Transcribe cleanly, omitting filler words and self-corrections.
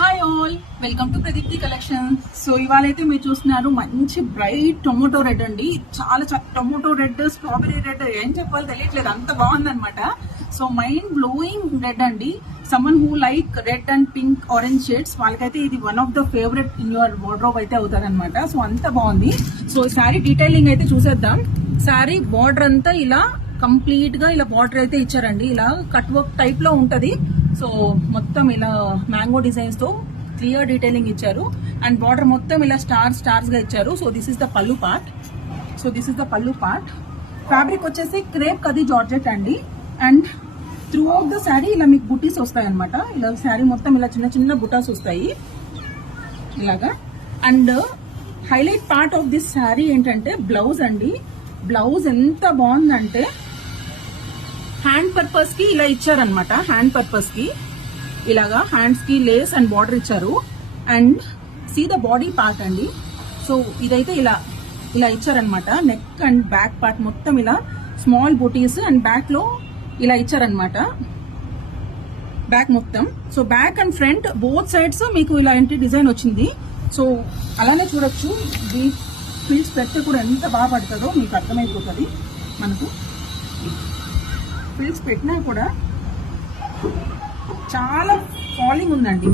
Hi all, welcome to Pradeepti collection. So ఇవాళ అయితే మీరు చూస్తున్నారు మంచి బ్రైట్ టొమాటో రెడ్ అండి. చాలా టొమాటో రెడ్, స్ట్రాబెరీ రెడ్, ఏం చెప్పాలో తెలియట్లేదు, అంత బాగుందన్నమాట. సో మైండ్ బ్లోయింగ్ రెడ్ అండి. Someone who like red and pink, orange shades, వాళ్ళకైతే ఇది one of the favourite in your wardrobe అయితే అవుతారనమాట. సో అంత బాగుంది. సో శారీ డీటెయిలింగ్ అయితే చూసేద్దాం. శారీ బార్డర్ అంతా ఇలా కంప్లీట్ గా ఇలా బార్డర్ అయితే ఇచ్చారండి. ఇలా కట్ వర్క్ టైప్ లో ఉంటది. సో మొత్తం ఇలా మ్యాంగో డిజైన్స్ తో క్లియర్ డీటెయిలింగ్ ఇచ్చారు. అండ్ బార్డర్ మొత్తం ఇలా స్టార్స్ గా ఇచ్చారు. సో దిస్ ఇస్ ద పల్లు పార్ట్. ఫ్యాబ్రిక్ వచ్చేసి క్రేప్ కది జార్జెట్ అండి. And through out the sari ఇలా మీకు బుటీస్ వస్తాయి అనమాట. ఇలా శారీ మొత్తం ఇలా చిన్న చిన్న బుటాస్ వస్తాయి ఇలాగా. And highlight part of this sari ఏంటంటే బ్లౌజ్ అండి. బ్లౌజ్ ఎంత బాగుందంటే హ్యాండ్ పర్పస్ కి ఇలా ఇచ్చారనమాట. హ్యాండ్ పర్పస్ కి ఇలాగా హ్యాండ్స్ కి లేస్ అండ్ బార్డర్ ఇచ్చారు. And see the body part అండి. సో ఇదైతే ఇలా ఇచ్చారనమాట. నెక్ అండ్ బ్యాక్ పార్ట్ మొత్తం ఇలా స్మాల్ బూటీస్ అండ్ బ్యాక్ లో ఇలా ఇచ్చారనమాట. బ్యాక్ మొత్తం. So back and front both sides మీకు ఇలాంటి డిజైన్ వచ్చింది. సో అలానే చూడొచ్చు. ఈ ఫిల్స్ పెడితే కూడా ఎంత బాగా పడుతుందో మీకు అర్థమైపోతుంది. మనకు ఫిల్స్ పెట్టినా కూడా చాలా ఫాలింగ్ ఉందండి.